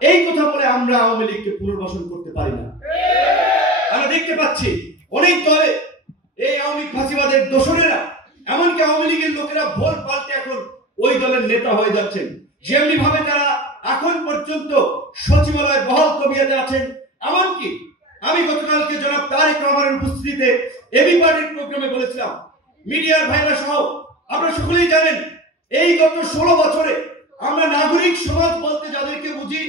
এই কথা বলে আমরা আওয়ামী লীগকে পুনর্বাসন করতে পারি না। আমরা দেখতে পাচ্ছি অনেক দলে এই আওয়ামী ফাঁসিবাদের দোসরেরা, এমনকি আওয়ামী লীগের লোকেরা ভোট পাল্টে এখন ওই দলের নেতা হয়ে যাচ্ছেন। যেমনি ভাবে তারা এখন পর্যন্ত সচিবালয় বহাল তবিয়তে আছেন। এমনকি আমি গতকালকে জনাব তারেক রহমানের উপস্থিতিতে এবি পার্টির প্রোগ্রামে বলেছিলাম, মিডিয়ার ভাইরা সহ আপনারা সকলেই জানেন, এই গত 16 বছরে আমরা নাগরিক সমাজ বলতে যাদেরকে বুঝি,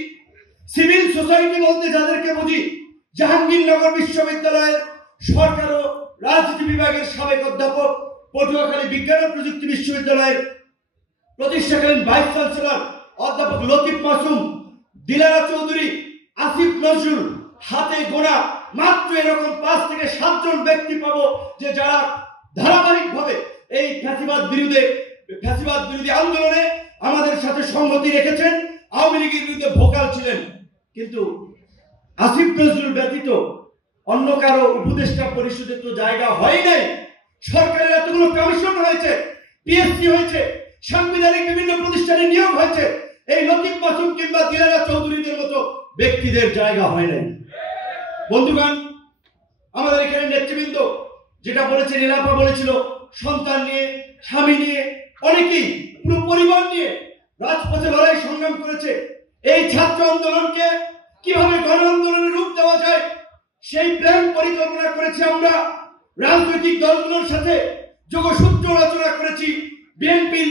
সিভিল সোসাইটি বলতে যাদেরকে বুঝি, জাহাঙ্গীরনগর বিশ্ববিদ্যালয়ের সরকার ও রাজনীতি বিভাগের সাবেক অধ্যাপক, পটুয়াখালী বিজ্ঞান ও প্রযুক্তি বিশ্ববিদ্যালয়ের প্রতিষ্ঠাকালীন ভাইস চ্যান্সেলর অধ্যাপক লতিফ মাসুম, দিলারা চৌধুরী, আসিফ নজরুল, হাতে গোনা মাত্র এরকম 5 থেকে 7 জন ব্যক্তি পাবো যে যারা ধারাবাহিকভাবে এই ফ্যাসিবাদ বিরোধী আন্দোলনে আমাদের সাথে সংগতি রেখেছেন, আওয়ামী লীগের বিরুদ্ধে ভোকাল ছিলেন। কিন্তু আসিফ নজরুল ব্যতীত অন্য কারো উপদেষ্টা পরিষদে তো জায়গা হয় নাই। সরকারের এতগুলো কমিশন হয়েছে, পিএসসি হয়েছে, সাংবিধানিক বিভিন্ন প্রতিষ্ঠানে নিয়োগ হয়েছে, এই লতিফ মাসুম কিংবা দিলারা চৌধুরীদের মতো ব্যক্তিদের জায়গা হয় নাই। বন্ধুগণ, আমাদের এখানে নেতৃবৃন্দ যেটা বলেছে, নীলাপা বলেছিল, সন্তান নিয়ে, স্বামী নিয়ে, অনেকেই পুরো পরিবার নিয়ে রাজপথে লড়াই সংগ্রাম করেছে। এই ছাত্র আন্দোলনকে কিভাবে গণ আন্দোলনের রূপ দেওয়া যায় সেই প্ল্যান পরিকল্পনা করেছি আমরা। রাজনৈতিক দলগুলোর সাথে যোগসূত্র রচনা করেছি। বিএনপির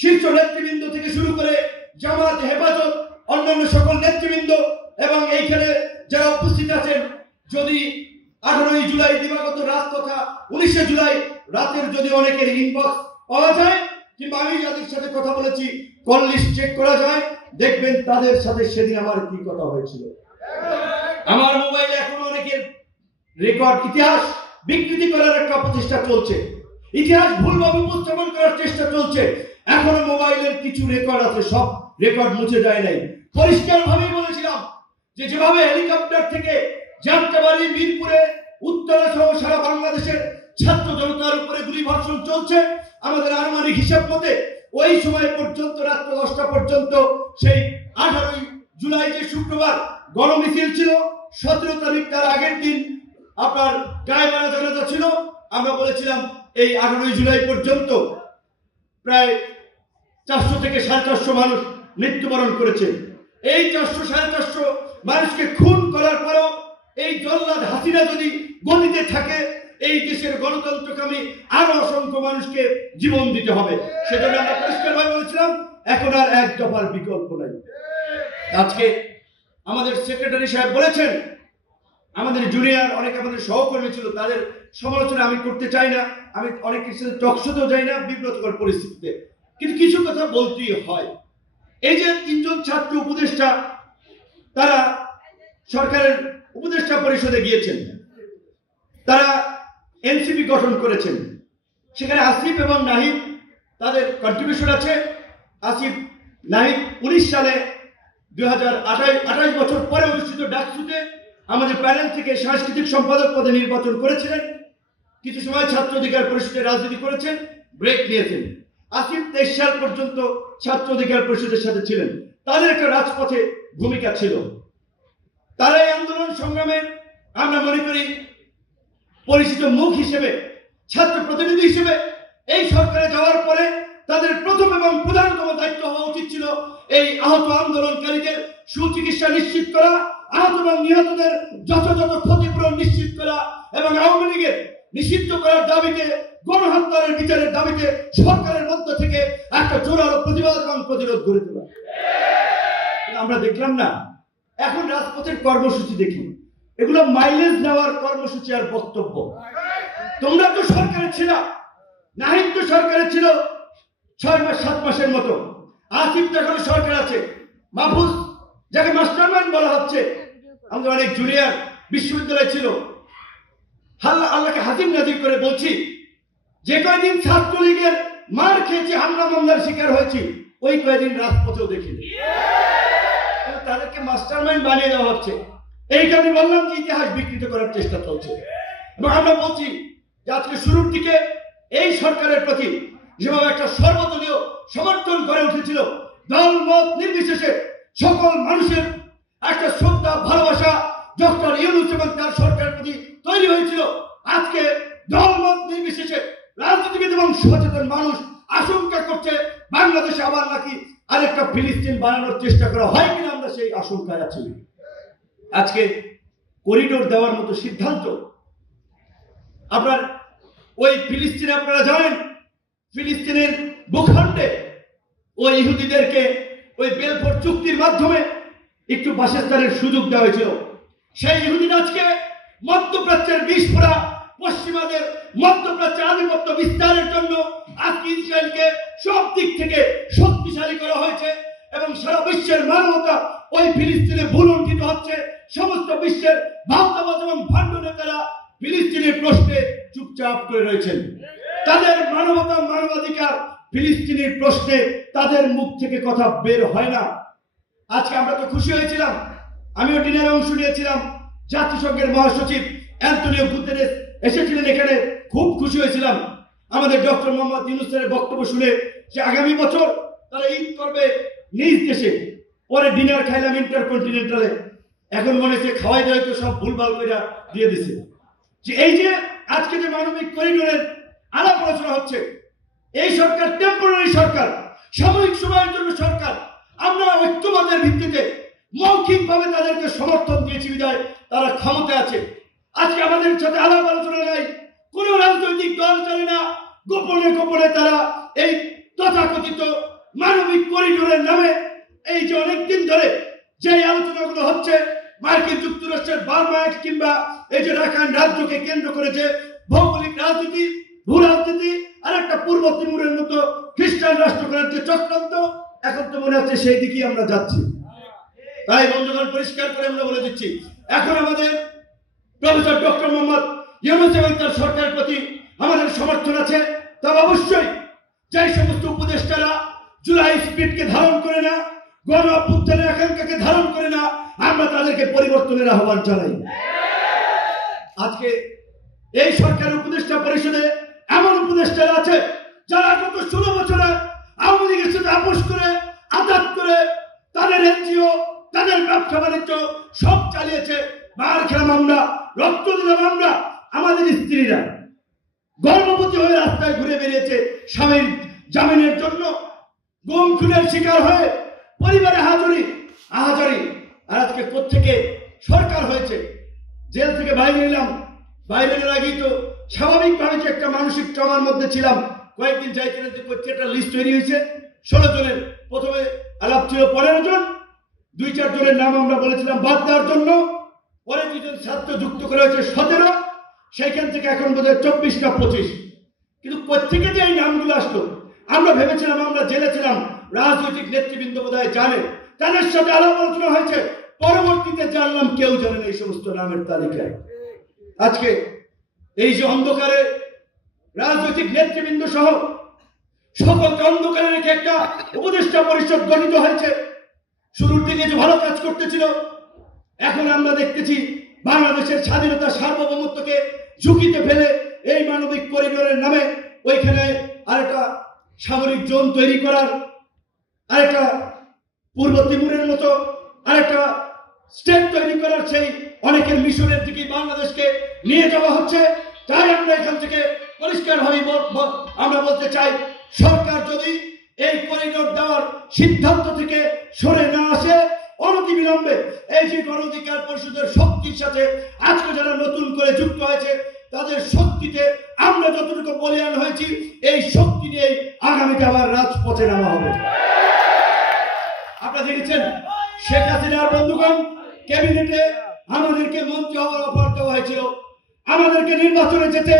শীর্ষ নেতৃবৃন্দ থেকে শুরু করে জামাত, হেফাজত, অন্যান্য সকল নেতৃবৃন্দ এবং এইখানে যারা উপস্থিত আছেন, যদি 18 জুলাই দিবাগত রাত তথা 19 জুলাই রাতের যদি অনেকের ইনবক্স পাওয়া যায় কিংবা আমি যাদের সাথে কথা বলেছি কল লিস্ট চেক করা যায়, দেখবেন তাদের সাথে সেদিন আমার কি কথা হয়েছিল। আমার মোবাইলে এখনো অনেকের রেকর্ড, ইতিহাস বিকৃতি করার একটা প্রচেষ্টা চলছে, ইতিহাস ভুলভাবে উপস্থাপন করার চেষ্টা চলছে। এখনো মোবাইলের কিছু রেকর্ড আছে, সব রেকর্ড মুছে যায় নাই। পরিষ্কার ভাবে বলেছিলাম যে যেভাবে হেলিকপ্টার থেকে যাত্রাবাড়ি, মিরপুরে, উত্তরা সহ সারা বাংলাদেশের ছাত্র জনতার উপরে গুলিবর্ষণ চলছে, আমাদের আনুমানিক হিসাব মতে ওই সময় পর্যন্ত রাত্র 10টা পর্যন্ত সেই 18 জুলাই যে শুক্রবার গণমিছিল ছিল, 17 তারিখ তার আগের দিন আপনার গায়েবাড়া জানাজা ছিল, আমরা বলেছিলাম এই 18 জুলাই পর্যন্ত প্রায় 400 থেকে 450 মানুষ মৃত্যুবরণ করেছে। এই 400-450 মানুষকে খুন করার পরেও এই জল্লাদ হাসিনা যদি গদিতে থাকে, এই দেশের গণতন্ত্রকামী আরো অসংখ্য মানুষকে জীবন দিতে হবে। সেজন্য আমরা পরিষ্কারভাবে বলেছিলাম এখন আর এক দফার বিকল্প নাই। আজকে আমাদের সেক্রেটারি সাহেব বলেছেন, আমাদের জুনিয়র অনেক আমাদের সহকর্মী ছিল, তাদের সমালোচনা আমি করতে চাই না, আমি অনেক কিছু টকশোতেও যাই না বিব্রতকর পরিস্থিতিতে, কিন্তু কিছু কথা বলতেই হয়। এই যে 3 জন ছাত্র উপদেষ্টা তারা সরকারের উপদেষ্টা পরিষদে গিয়েছেন, তারা এনসিপি গঠন করেছেন, সেখানে আসিফ এবং নাহিদ তাদের কন্ট্রিবিউশন আছে। আসিফ নাহিদ 19 সালে 2028 বছর পরে অনুষ্ঠিত ডাকসুতে আমাদের প্যানেল থেকে সাংস্কৃতিক সম্পাদক পদে নির্বাচন করেছিলেন। কিছু সময় ছাত্র অধিকার পরিষদের রাজনীতি করেছেন, ব্রেক নিয়েছেন। আসিফ 23 সাল পর্যন্ত ছাত্র অধিকার পরিষদের সাথে ছিলেন, তাদের একটা রাজপথে ভূমিকা ছিল। তারা এই আন্দোলন সংগ্রামের আমরা মনে করি পরিচিত মুখ হিসেবে, ছাত্র প্রতিনিধি হিসেবে এই সরকারে যাওয়ার পরে তাদের প্রথম এবং প্রধানতম দায়িত্ব হওয়া উচিত ছিল এই আহত আন্দোলনকারীদের সুচিকিৎসা নিশ্চিত করা, আহত এবং নিহতদের যথাযথ ক্ষতিপূরণ নিশ্চিত করা এবং আওয়ামী লীগের নিষিদ্ধ করার দাবিতে, গণহত্যার বিচারের দাবিতে সরকারের মধ্য থেকে একটা জোরালো প্রতিবাদ এবং প্রতিরোধ গড়ে তোলা। আমরা দেখলাম না, এখন রাজপথের কর্মসূচি দেখি, এগুলো মাইলেজ নেওয়ার কর্মসূচি আর বক্তব্য। তোমরা তো সরকারে ছিল, নাহিদ তো সরকারে ছিল 6 মাস 7 মাসের মতো, আসিফ তো এখন সরকার আছে, মাহফুজ যাকে মাস্টারমাইন্ড বলা হচ্ছে, আমাদের অনেক জুনিয়র বিশ্ববিদ্যালয় ছিল, আল্লাহকে হাজির নাজির করে বলছি, যে কয়দিন ছাত্রলীগের মার খেয়েছি, হামলা মামলার শিকার হয়েছি, ওই কয়দিন রাজপথেও দেখিনি। তাদেরকে মাস্টারমাইন্ড বানিয়ে দেওয়া হচ্ছে। এইটা আমি বললাম যে ইতিহাস বিকৃত করার চেষ্টা চলছে। এবং আমরা বলছি যে আজকে শুরুর দিকে এই সরকারের প্রতি যেভাবে একটা সর্বদলীয় সমর্থন গড়ে উঠেছিল, দল মত নির্বিশেষে সকল মানুষের যখন তার সরকারের প্রতি তৈরি হয়েছিল, আজকে দলমত নির্বিশেষে রাজনীতিবিদ এবং সচেতন মানুষ আশঙ্কা করছে বাংলাদেশে আবার নাকি আরেকটা ফিলিস্তিন বানানোর চেষ্টা করা হয় কিনা, আমরা সেই আশঙ্কায় আছি। আজকে করিডোর দেওয়ার মতো সিদ্ধান্ত, আপনার ওই ফিলিস্তিনে আপনারা জানেন, ফিলিস্তিনের ভূখণ্ডে ওই ইহুদিদেরকে ওই বেলফোর চুক্তির মাধ্যমে একটু বাসস্থানের সুযোগ দেওয়া হয়েছিল। সেই ইহুদিরা আজকে মধ্যপ্রাচ্যের বিস্ফোরা পশ্চিমাদের মধ্যপ্রাচ্যে আধিপত্য বিস্তারের জন্য আজকে ইসরায়েলকে সব দিক থেকে শক্তিশালী করা হয়েছে এবং সারা বিশ্বের মানবতা ওই ফিলিস্তিনে ভুলুণ্ঠিত হচ্ছে। সমস্ত বিশ্বের ভারতবাদ এবং ভণ্ড নেতারা ফিলিস্তিনের প্রশ্নে চুপচাপ করে রয়েছেন। তাদের মানবতা মানবাধিকার ফিলিস্তিনের প্রশ্নে তাদের মুখ থেকে কথা বের হয় না। আজকে আমরা তো খুশি হয়েছিলাম, আমিও ডিনারে অংশ নিয়েছিলাম, জাতিসংঘের মহাসচিব অ্যান্টনিও গুতেরেস এসেছিলেন এখানে, খুব খুশি হয়েছিলাম আমাদের ডক্টর মোহাম্মদ ইউনূসের বক্তব্য শুনে যে আগামী বছর তারা ঈদ করবে নিজ দেশে। পরে ডিনার খাইলাম ইন্টারকন্টিনেন্টালে, এখন মনে হচ্ছে খাওয়াই দাওয়াই তো সব ভুলভাল করে দিয়ে দিছে। যে এই যে আজকে যে মানবিক করিডোরের আলাপ আলোচনা হচ্ছে, এই সরকার টেম্পোরারি সরকার, সাময়িক সময়ের জন্য সরকার। আমরা ঐক্যমতের ভিত্তিতে মৌখিকভাবে তাদেরকে সমর্থন দিয়েছি বিধায় তারা ক্ষমতায় আছে। আজকে আমাদের সাথে আলাপ আলোচনা নাই, কোন রাজনৈতিক দল চলে না, গোপনে গোপনে তারা এই তথাকথিত মানবিক করিডোরের নামে এই যে অনেকদিন ধরে যে আলোচনাগুলো হচ্ছে, মার্কিন যুক্তরাষ্ট্রের বার্মা অ্যাক্ট কিংবা এই যে রাখাইন রাজ্যকে কেন্দ্র করে যে ভৌগোলিক রাজনীতি, ভূ রাজনীতি আর একটা পূর্ব তিমুরের মতো খ্রিস্টান রাষ্ট্র করার যে চক্রান্ত, এখন তো মনে হচ্ছে সেই দিকেই আমরা যাচ্ছি। তাই বন্ধুগণ, পরিষ্কার করে আমরা বলে দিচ্ছি, এখন আমাদের প্রফেসর ডক্টর মোহাম্মদ ইউনূস এবং তার সরকারের প্রতি আমাদের সমর্থন আছে। তবে অবশ্যই যে সমস্ত উপদেষ্টারা জুলাই স্পিরিটকে ধারণ করে না, গণ অভ্যুত্থানের আকাঙ্ক্ষাকে ধারণ করে না, আমরা তাদেরকে পরিবর্তনের আহ্বান জানাই। আজকে এই সরকারের উপদেষ্টা পরিষদে এমন উপদেষ্টারা আছে যারা গত 16 বছরে আওয়ামী লীগের সাথে আপোষ করে, আঘাত করে, তাদের এনজিও, তাদের ব্যবসা বাণিজ্য সব চালিয়েছে। মার খেলাম আমরা, রক্ত দিলাম আমরা, আমাদের স্ত্রীরা গর্ভবতী হয়ে রাস্তায় ঘুরে বেরিয়েছে স্বামীর জামিনের জন্য, গুম খুনের শিকার হয়ে পরিবারে হাজারি। আর আজকে কোত্থেকে সরকার হয়েছে, জেল থেকে বাইরে এলাম, বাইরের আগেই তো স্বাভাবিকভাবে যে একটা মানসিক ট্রমার মধ্যে ছিলাম। কয়েকদিন যাইতে যাইতে করছে একটা লিস্ট তৈরি হয়েছে 16 জনের, প্রথমে আলাপ ছিল 15 জন, 2-4 জনের নাম আমরা বলেছিলাম বাদ দেওয়ার জন্য, পরে 2 জন ছাত্র যুক্ত করা হয়েছে 17, সেইখান থেকে এখন বোধহয় 24 না 25। কিন্তু কোত্থেকে যে এই নামগুলো আসলো, আমরা ভেবেছিলাম আমরা জেলে ছিলাম, রাজনৈতিক নেতৃবৃন্দ বোধহয় জানে, তাদের সাথে আলাপ আলোচনা হয়েছে, পরবর্তীতে জানলাম কেউ জানেন এই সমস্ত নামের তালিকায়। আজকে এই যে অন্ধকারে রাজনৈতিক নেতৃবৃন্দ সহ সকলকে অন্ধকারে রেখে একটা উপদেষ্টা পরিষদ গঠিত হয়েছে। শুরুর দিকে যে ভালো কাজ করতেছিল, এখন আমরা দেখতেছি বাংলাদেশের স্বাধীনতা সার্বভৌমত্বকে ঝুঁকিতে ফেলে এই মানবিক করিডোরের নামে ওইখানে আরেকটা সামরিক জোন তৈরি করার, আরেকটা পূর্ব তিমুরের মতো আরেকটা স্টেট তৈরি করার সেই অনেকের মিশনের দিকে বাংলাদেশকে নিয়ে যাওয়া হচ্ছে। তাই আমরা এখান থেকে পরিষ্কারভাবে আমরা বলতে চাই, সরকার যদি এই করিডোর দেওয়ার সিদ্ধান্ত থেকে সরে না আসে, অনতিবিলম্বে এই যে গণ অধিকার পরিষদের শক্তির সাথে আজকে যারা নতুন করে যুক্ত হয়েছে, তাদের শক্তিতে আমরা যতটুকু বলিয়ান হয়েছি, এই শক্তি নিয়ে আগামীতে আবার রাজপথে নামা হবে। আপনারা দেখেছেন শেখ হাসিনার বন্ধুগণ ক্যাবিনেটে আমাদেরকে মন্ত্রী হওয়ার অফার দেওয়া হয়েছিল, আমাদেরকে নির্বাচনে যেতে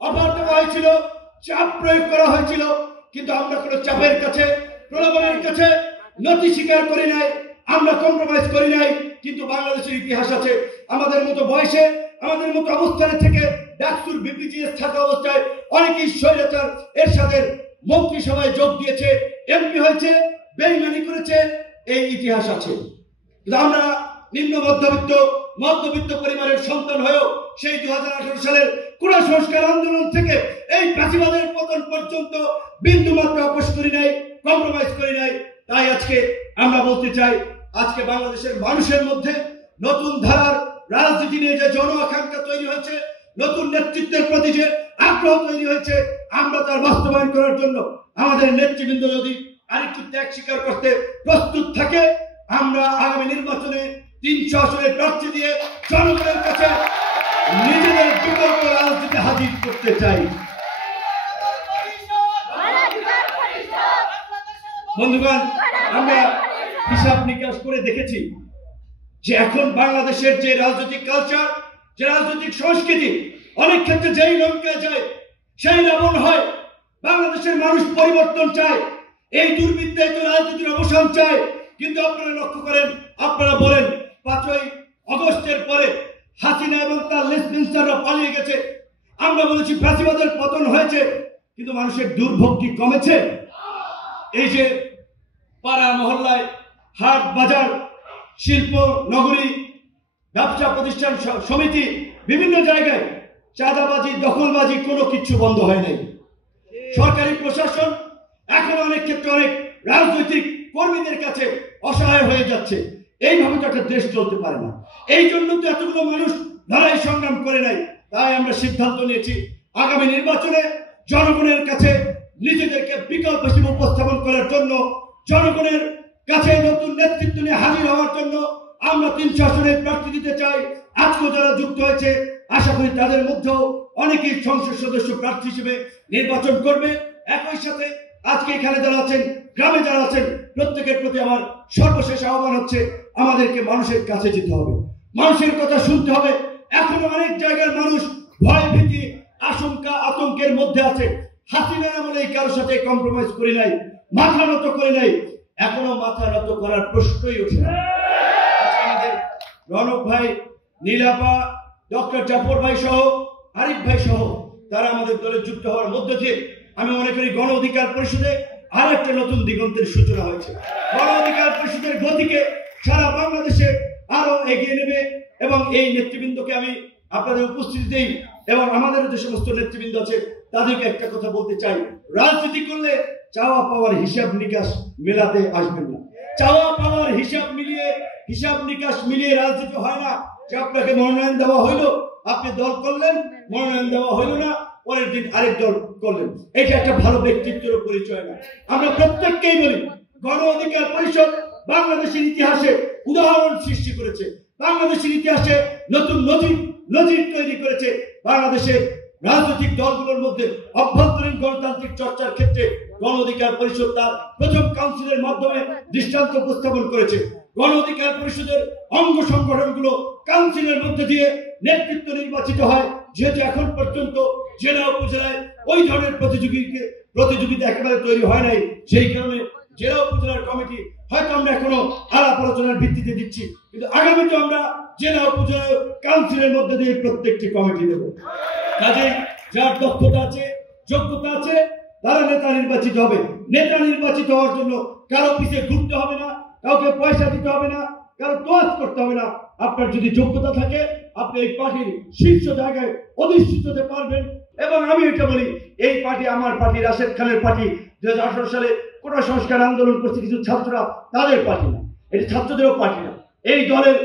অফার দেওয়া হয়েছিল, চাপ প্রয়োগ করা হয়েছিল, কিন্তু আমরা কোনো চাপের কাছে, প্রলোভনের কাছে নতি স্বীকার করি নাই, আমরা কম্প্রোমাইজ করি নাই। কিন্তু বাংলাদেশের ইতিহাস আছে, আমাদের মতো বয়সে, আমাদের মতো অবস্থানে থেকে ডাকসুর বিপিজিএস থাকা অবস্থায় অনেকেই স্বৈরাচার এরশাদের মন্ত্রিসভায় যোগ দিয়েছে, এমপি হয়েছে, বেইমানি করেছে, এই ইতিহাস আছে। কিন্তু আমরা নিম্ন মধ্যবিত্ত পরিবারের সন্তান হয়েও সেই 2018 সালের কোটা সংস্কার আন্দোলন থেকে এই ফ্যাসিবাদের পতন পর্যন্ত বিন্দু মাত্র আপোষ করি নাই, কম্প্রোমাইজ করি নাই। তাই আজকে আমরা বলতে চাই, আজকে বাংলাদেশের মানুষের মধ্যে নতুন ধারার রাজনীতি নিয়ে যে জন আকাঙ্ক্ষা তৈরি হয়েছে, নতুন নেতৃত্বের প্রতি যে আগ্রহ তৈরি হয়েছে, আমরা তার বাস্তবায়ন করার জন্য আমাদের নেতৃবৃন্দ যদি আরেকটু ত্যাগ স্বীকার করতে প্রস্তুত থাকে, আমরা আগামী নির্বাচনে 300 আসনের প্রার্থী দিয়ে জনগণের কাছে নিজেদের বিকল্প রাজনীতি হাজির করতে চাই। বন্ধুগণ, আমরা হিসাব নিকাশ করে দেখেছি যে এখন বাংলাদেশের যে রাজনৈতিক কালচার, যে রাজনৈতিক সংস্কৃতি, অনেক ক্ষেত্রে যেই লঙ্কা যায় সেই রাবণ হয়। বাংলাদেশের মানুষ পরিবর্তন চায়, এই দুর্বৃত্তায়িত রাজনীতির অবসান চায়। কিন্তু আপনারা লক্ষ্য করেন, আপনারা বলেন 5ই আগস্টের পরে হাসিনা এবং তার লেসপেন্সাররা পালিয়ে গেছে। আমরা বলেছি ফ্যাসিবাদের পতন হয়েছে, কিন্তু মানুষের দুর্ভোগ কি কমেছে? এই যে পাড়া মহল্লায়, হাট বাজার, শিল্প নগরী, ব্যবসা প্রতিষ্ঠান সমিতি, বিভিন্ন জায়গায় চাঁদাবাজি, দখলবাজি কোনো কিছু বন্ধ হয় নাই। সরকারি প্রশাসন এখন অনেক ক্ষেত্রে অনেক রাজনৈতিক কর্মীদের কাছে অসহায় হয়ে যাচ্ছে। এইভাবে তো একটা দেশ চলতে পারে না। এই জন্য তো এতগুলো মানুষ লড়াই সংগ্রাম করে নাই। তাই আমরা সিদ্ধান্ত নিয়েছি আগামী নির্বাচনে জনগণের কাছে নিজেদেরকে বিকল্প হিসেবে উপস্থাপন করার জন্য, জনগণের কাছে নতুন নেতৃত্ব নিয়ে হাজির হওয়ার জন্য আমরা 300 আসনের প্রার্থী দিতে চাই। আজকে যারা যুক্ত হয়েছে, আশা করি তাদের মধ্যেও অনেকেই সংসদ সদস্য প্রার্থী হিসেবে নির্বাচন করবে। একই সাথে আজকে এখানে যারা আছেন, গ্রামে যারা আছেন, প্রত্যেকের প্রতি আমার সর্বশেষ আহ্বান হচ্ছে আমাদেরকে মানুষের কাছে যেতে হবে, মানুষের কথা শুনতে হবে। এখনো অনেক জায়গার মানুষ ভয় ভীতি, আশঙ্কা, আতঙ্কের মধ্যে আছে। হাসিনা বলে কারোর সাথে কম্প্রোমাইজ করে নাই, মাথা নত করে নাই, এখনো মাথা নত করার প্রশ্নই ওঠে না। আমাদের রনক ভাই, নীলাপা, ডক্টর জাফর ভাই সহ, আরিফ ভাই সহ তারা আমাদের দলে যুক্ত হওয়ার মধ্য দিয়ে আমি মনে করি গণ অধিকার পরিষদে আর একটা নতুন দিগন্তের সূচনা হয়েছে। গণ অধিকার পরিষদের গতিকে সারা বাংলাদেশে আরো এগিয়ে নেবে। এবং এই নেতৃবৃন্দকে আমি আপনাদের উপস্থিতিতেই এবং আমাদের যে সমস্ত নেতৃবৃন্দ আছে তাদেরকে একটা কথা বলতে চাই, রাজনীতি করলে চাওয়া পাওয়ার হিসাব নিকাশ মেলাতে আসবেন না। চাওয়া পাওয়ার হিসাব নিকাশ মিলিয়ে রাজনীতি হয় না। যে আপনাকে মনোনয়ন দেওয়া হইলো, আপনি দল করলেন, মনোনয়ন দেওয়া হইল না, পরের দিন আরেক দল করলেন, এটা একটা ভালো ব্যক্তিত্বের পরিচয় না। আমরা প্রত্যেককেই বলি, গণ অধিকার পরিষদ বাংলাদেশের ইতিহাসে উদাহরণ সৃষ্টি করেছে, বাংলাদেশের ইতিহাসে নতুন নজির তৈরি করেছে। বাংলাদেশের রাজনৈতিক দলগুলোর মধ্যে অভ্যন্তরীণ গণতান্ত্রিক চর্চার ক্ষেত্রে গণ অধিকার পরিষদ তার প্রথম কাউন্সিলের মাধ্যমে দৃষ্টান্ত উপস্থাপন করেছে। গণ অধিকার পরিষদের অঙ্গ সংগঠনগুলো কাউন্সিলের মধ্যে দিয়ে নেতৃত্ব নির্বাচিত হয়। যেহেতু এখন পর্যন্ত জেলা উপজেলায় ওই ধরনের প্রতিযোগিতা একেবারে তৈরি হয় নাই, সেই কারণে জেলা উপজেলার কমিটি হয়তো আমরা এখনো আলাপ আলোচনার ভিত্তিতে দিচ্ছি, কিন্তু আগামীতে আমরা জেলা উপজেলা কাউন্সিলের মধ্যে দিয়ে প্রত্যেকটি কমিটি দেব। কাজে যার দক্ষতা আছে, যোগ্যতা আছে, তারা নেতা নির্বাচিত হবে। নেতা নির্বাচিত হওয়ার জন্য কারো পিছিয়ে ঘুরতে হবে না, কাউকে পয়সা দিতে হবে না, কারো তোয়াজ করতে হবে না। আপনার যদি যোগ্যতা থাকে, আপনি এই পার্টির শীর্ষ জায়গায় অধিষ্ঠিত হতে পারবেন। এবং আমি এটা বলি, এই পার্টি আমার পার্টি, রাশেদ খানের পার্টি। 2018 সালে কোটা সংস্কার আন্দোলন করছে কিছু ছাত্ররা, তাদের পার্টি না, এটা ছাত্রদেরও পার্টি না। এই দলের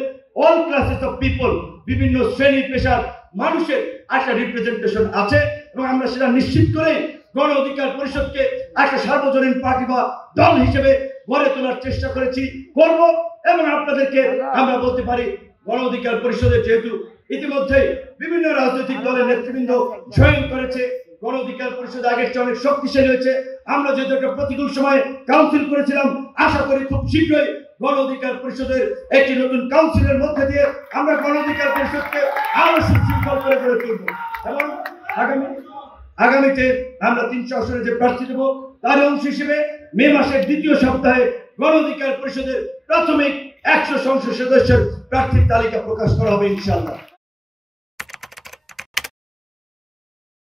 অল ক্লাসেস অফ পিপল, বিভিন্ন শ্রেণী পেশার মানুষের একটা রিপ্রেজেন্টেশন আছে এবং আমরা সেটা নিশ্চিত করে গণ অধিকার পরিষদকে একটা সার্বজনীন পার্টি বা দল হিসেবে গড়ে তোলার চেষ্টা করেছি, করব। এবং আপনাদেরকে আমরা বলতে পারি, গণ অধিকার পরিষদের যেহেতু ইতিমধ্যে বিভিন্ন রাজনৈতিক দলের নেতৃবৃন্দ জয়েন করেছে, গণ অধিকার পরিষদ আগের চেয়ে অনেক শক্তিশালী হয়েছে। আমরা যেহেতু একটা প্রতিকূল সময়ে কাউন্সিল করেছিলাম, আশা করি খুব শীঘ্রই গণ অধিকার পরিষদের একটি নতুন কাউন্সিলের মধ্যে দিয়ে আমরা গণ অধিকার পরিষদকে আরো সুশৃঙ্খল করে গড়ে তুলব। এবং আগামীতে আমরা 300 আসনে যে প্রার্থী দেব, তার অংশ হিসেবে মে মাসের দ্বিতীয় সপ্তাহে গণ অধিকার পরিষদের প্রাথমিক 100 সংসদ সদস্যের প্রার্থীর তালিকা প্রকাশ করা হবে ইনশাআল্লাহ।